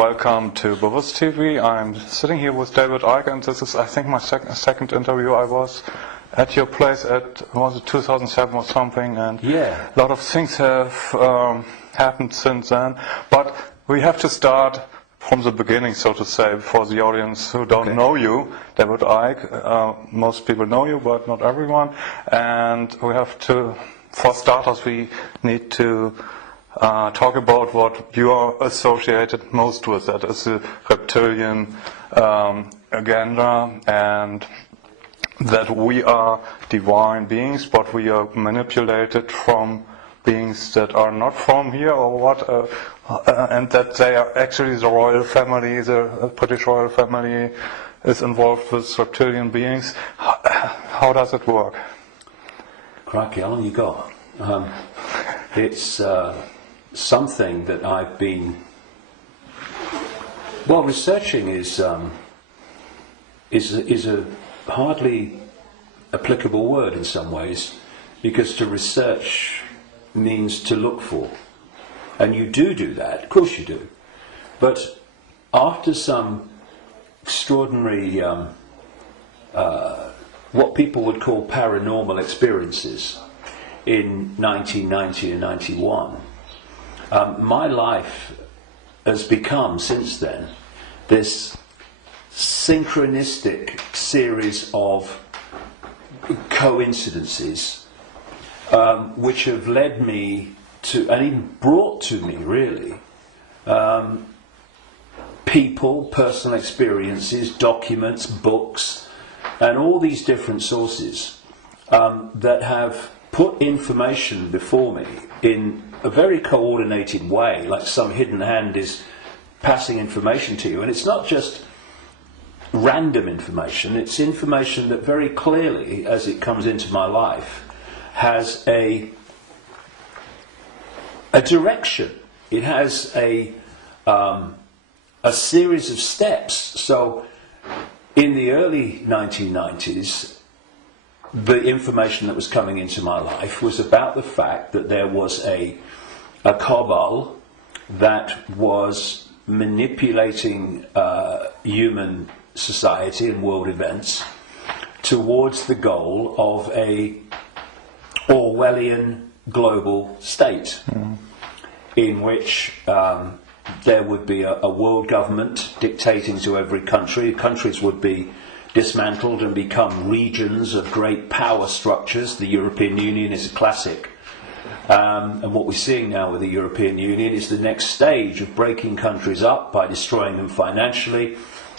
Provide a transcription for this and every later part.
welcome to Bewusst TV. I'm sitting here with David Icke, and this is, I think, my second interview. I was at your place was it 2007 or something, and yeah, a lot of things have happened since then. But we have to start from the beginning, so to say, for the audience who don't know you, David Icke. Most people know you, but not everyone. And we have to, for starters, we need to talk about what you are associated most with. That is the reptilian agenda, and that we are divine beings, but we are manipulated from beings that are not from here, or what, and that they are actually the royal family, the British royal family is involved with reptilian beings. How does it work? Crikey, how long you got? It's something that I've been researching is a hardly applicable word in some ways, because to research means to look for, and you do that, of course you do, but after some extraordinary what people would call paranormal experiences in 1990 and 91, my life has become since then this synchronistic series of coincidences which have led me to, and even brought to me really, people, personal experiences, documents, books, and all these different sources that have put information before me in a very coordinated way, like some hidden hand is passing information to you. And it's not just random information, it's information that very clearly, as it comes into my life, has a direction. It has a series of steps. So in the early 1990s, the information that was coming into my life was about the fact that there was a cabal that was manipulating human society and world events towards the goal of a Orwellian global state, in which there would be a world government dictating to every country. Countries would be dismantled and become regions of great power structures. The European Union is a classic. And what we're seeing now with the European Union is the next stage of breaking countries up by destroying them financially,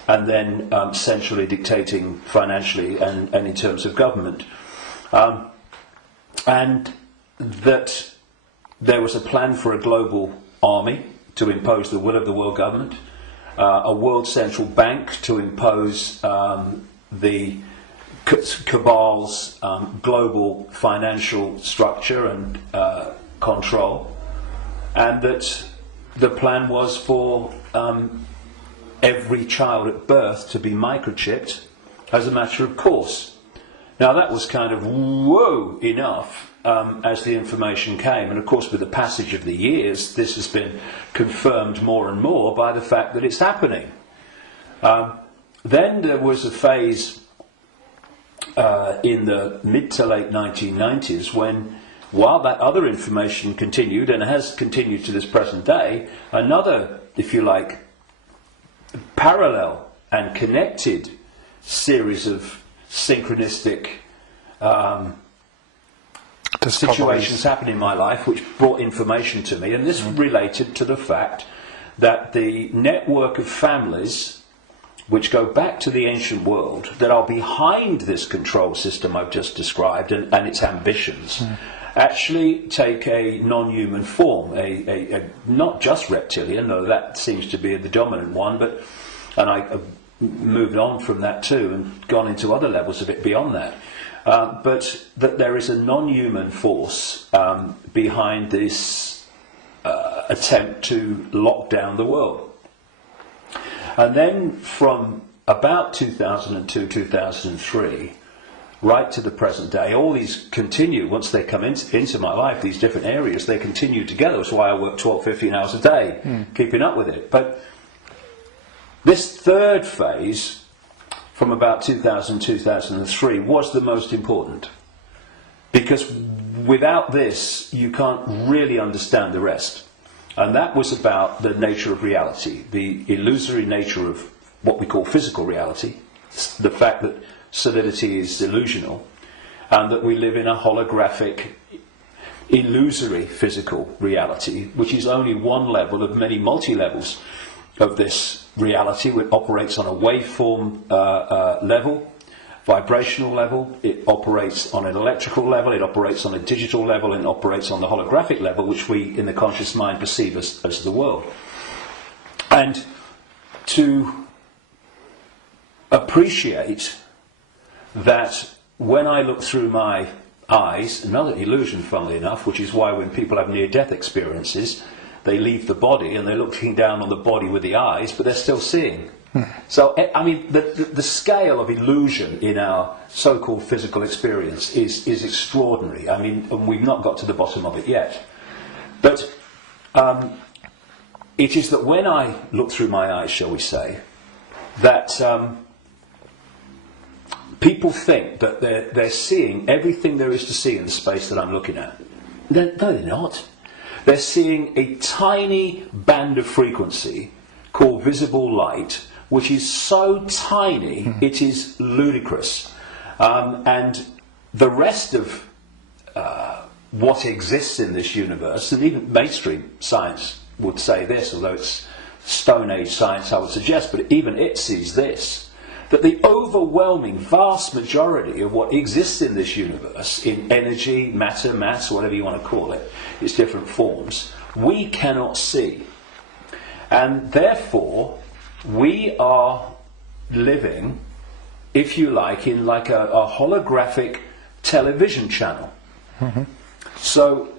and then centrally dictating financially and in terms of government. And that there was a plan for a global army to impose the will of the world government, a world central bank to impose the cabal's global financial structure and control, and that the plan was for every child at birth to be microchipped as a matter of course. Now that was kind of whoa enough as the information came, and of course with the passage of the years this has been confirmed more and more by the fact that it's happening. Then there was a phase in the mid to late 1990s when, while that other information continued, and has continued to this present day, another, if you like, parallel and connected series of synchronistic situations happened in my life which brought information to me, and this related to the fact that the network of families which go back to the ancient world that are behind this control system I've just described and its ambitions actually take a non-human form, a not just reptilian, though that seems to be the dominant one, but, and I've moved on from that too and gone into other levels of it beyond that. But that there is a non-human force behind this attempt to lock down the world. And then from about 2002, 2003, right to the present day, all these continue, once they come into my life, these different areas, they continue together. That's why I work 12, 15 hours a day, keeping up with it. But This third phase, from about 2003, was the most important. Because without this, you can't really understand the rest. And that was about the nature of reality, the illusory nature of what we call physical reality, the fact that solidity is illusional, and that we live in a holographic, illusory physical reality, which is only one level of many multi-levels of this reality, which operates on a waveform level, vibrational level, it operates on an electrical level, it operates on a digital level, and it operates on the holographic level, which we in the conscious mind perceive as the world. And to appreciate that when I look through my eyes, another illusion funnily enough, which is why when people have near-death experiences, they leave the body and they're looking down on the body with the eyes, but they're still seeing. So, I mean, the scale of illusion in our so-called physical experience is extraordinary. I mean, and we've not got to the bottom of it yet. But it is that when I look through my eyes, shall we say, that people think that they're seeing everything there is to see in the space that I'm looking at. No, they're not. They're seeing a tiny band of frequency called visible light, which is so tiny it is ludicrous. And the rest of what exists in this universe, and even mainstream science would say this, although it's Stone Age science I would suggest, but even it sees this, that the overwhelming vast majority of what exists in this universe, in energy, matter, mass, whatever you want to call it, its different forms, we cannot see. And therefore, we are living, if you like, in like a holographic television channel. Mm-hmm. So,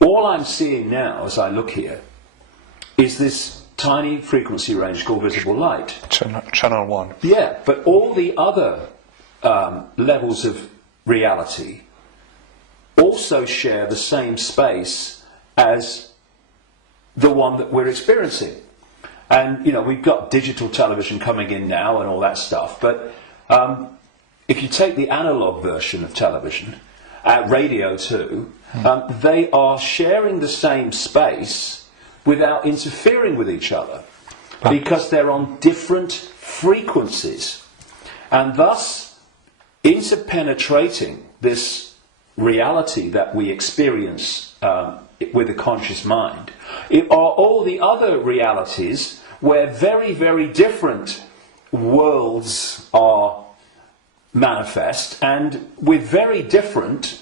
all I'm seeing now as I look here is this tiny frequency range called visible light. Channel 1. Yeah, but all the other levels of reality also share the same space as the one that we're experiencing. And, you know, we've got digital television coming in now and all that stuff, but if you take the analog version of television, radio too, they are sharing the same space without interfering with each other, because they're on different frequencies. And thus, interpenetrating this reality that we experience with the conscious mind, it are all the other realities where very, very different worlds are manifest, and with very different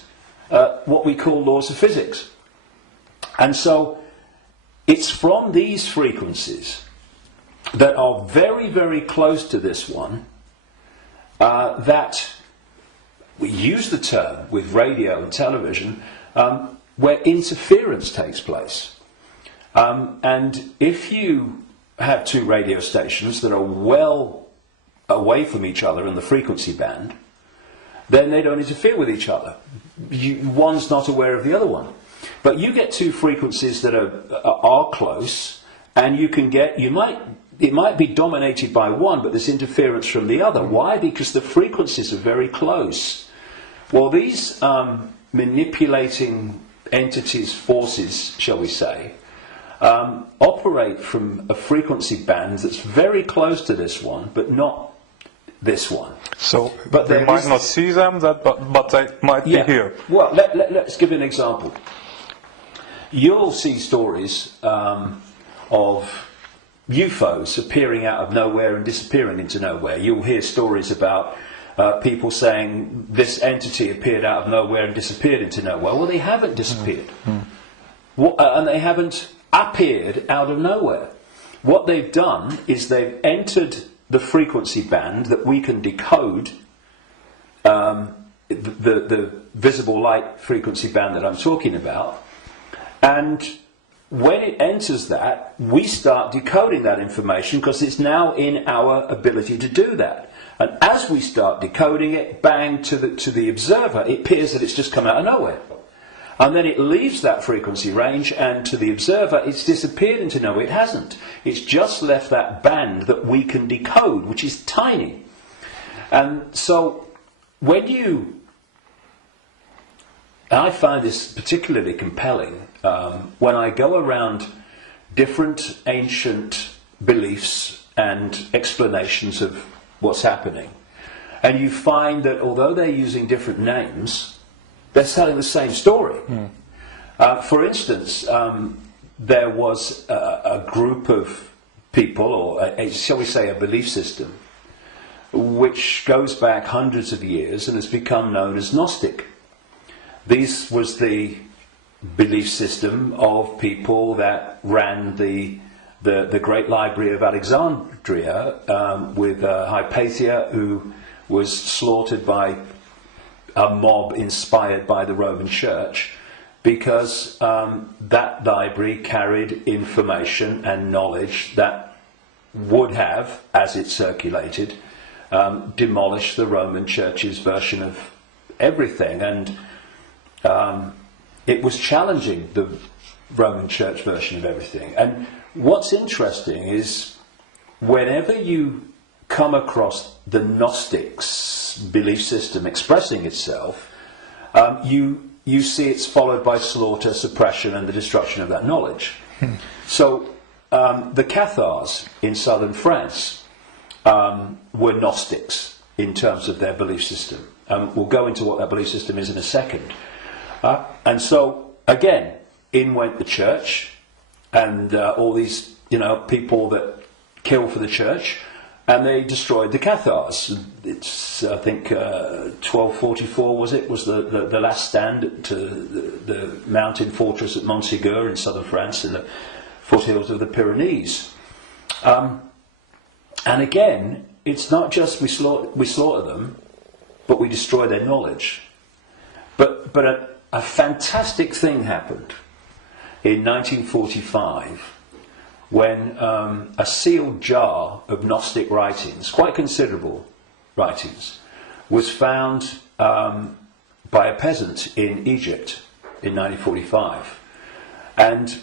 what we call laws of physics. And so it's from these frequencies that are very, very close to this one that we use the term with radio and television where interference takes place. And if you have two radio stations that are well away from each other in the frequency band, then they don't interfere with each other. One's not aware of the other one. But you get two frequencies that are close, and you can get, it might be dominated by one, but there's interference from the other. Why? Because the frequencies are very close. Well, these manipulating entities, forces, shall we say, operate from a frequency band that's very close to this one, but not this one. So but we might not see them, but they might be here. Well, let's give an example. You'll see stories of UFOs appearing out of nowhere and disappearing into nowhere. You'll hear stories about people saying this entity appeared out of nowhere and disappeared into nowhere. Well, they haven't disappeared. And they haven't appeared out of nowhere. What they've done is they've entered the frequency band that we can decode, the visible light frequency band that I'm talking about, and when it enters that, we start decoding that information because it's now in our ability to do that. And as we start decoding it, bang, to the observer, it appears that it's just come out of nowhere. And then it leaves that frequency range, and to the observer it's disappeared into no, it hasn't. It's just left that band that we can decode, which is tiny. And so when I find this particularly compelling when I go around different ancient beliefs and explanations of what's happening, and you find that although they're using different names, they're telling the same story. For instance, there was a group of people, or shall we say a belief system, which goes back hundreds of years and has become known as Gnostic. This was the belief system of people that ran the Great Library of Alexandria, with Hypatia, who was slaughtered by a mob inspired by the Roman Church, because that library carried information and knowledge that would have, as it circulated, demolished the Roman Church's version of everything. And it was challenging the Roman Church version of everything. And what's interesting is whenever you come across the Gnostics belief system expressing itself, you see it's followed by slaughter, suppression, and the destruction of that knowledge. So the Cathars in southern France were Gnostics in terms of their belief system. We'll go into what that belief system is in a second. And so again, in went the church, and all these people that kill for the church. And they destroyed the Cathars. It's, I think, 1244 was the last stand to the mountain fortress at Montségur in southern France, in the foothills of the Pyrenees. And again, it's not just we slaughter them, but we destroy their knowledge. But a fantastic thing happened in 1945. When a sealed jar of Gnostic writings, quite considerable writings, was found by a peasant in Egypt in 1945. And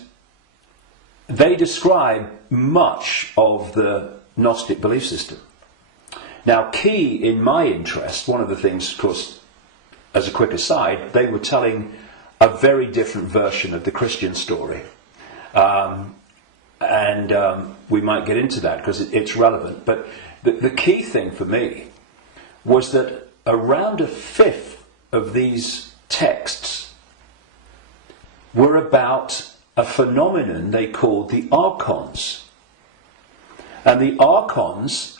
they describe much of the Gnostic belief system. Now, key in my interest, one of the things, of course, as a quick aside, they were telling a very different version of the Christian story. And we might get into that because it's relevant. But the key thing for me was that around a fifth of these texts were about a phenomenon they called the archons. And the archons,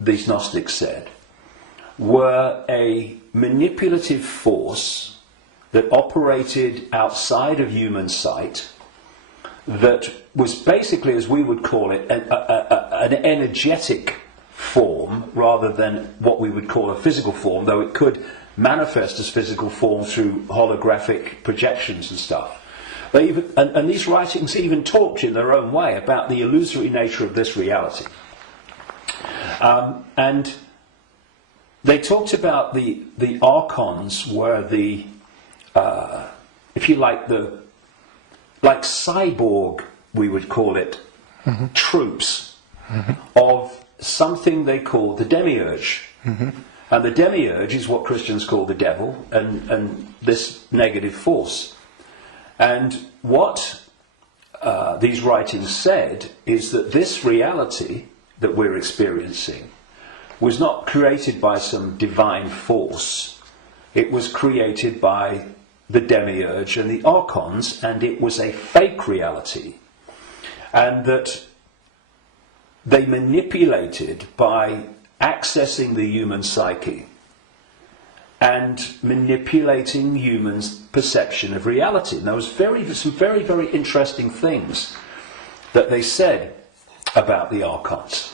these Gnostics said, were a manipulative force that operated outside of human sight, that was basically, as we would call it, an energetic form rather than what we would call a physical form, though it could manifest as physical form through holographic projections and stuff. And these writings even talked in their own way about the illusory nature of this reality. And they talked about the archons were the, if you like, like cyborg, we would call it, troops of something they call the demiurge. And the demiurge is what Christians call the devil, and this negative force. And what these writings said is that this reality that we're experiencing was not created by some divine force. It was created by the demiurge and the archons, and it was a fake reality, and that they manipulated by accessing the human psyche and manipulating humans' perception of reality. And there was some very, very interesting things that they said about the archons.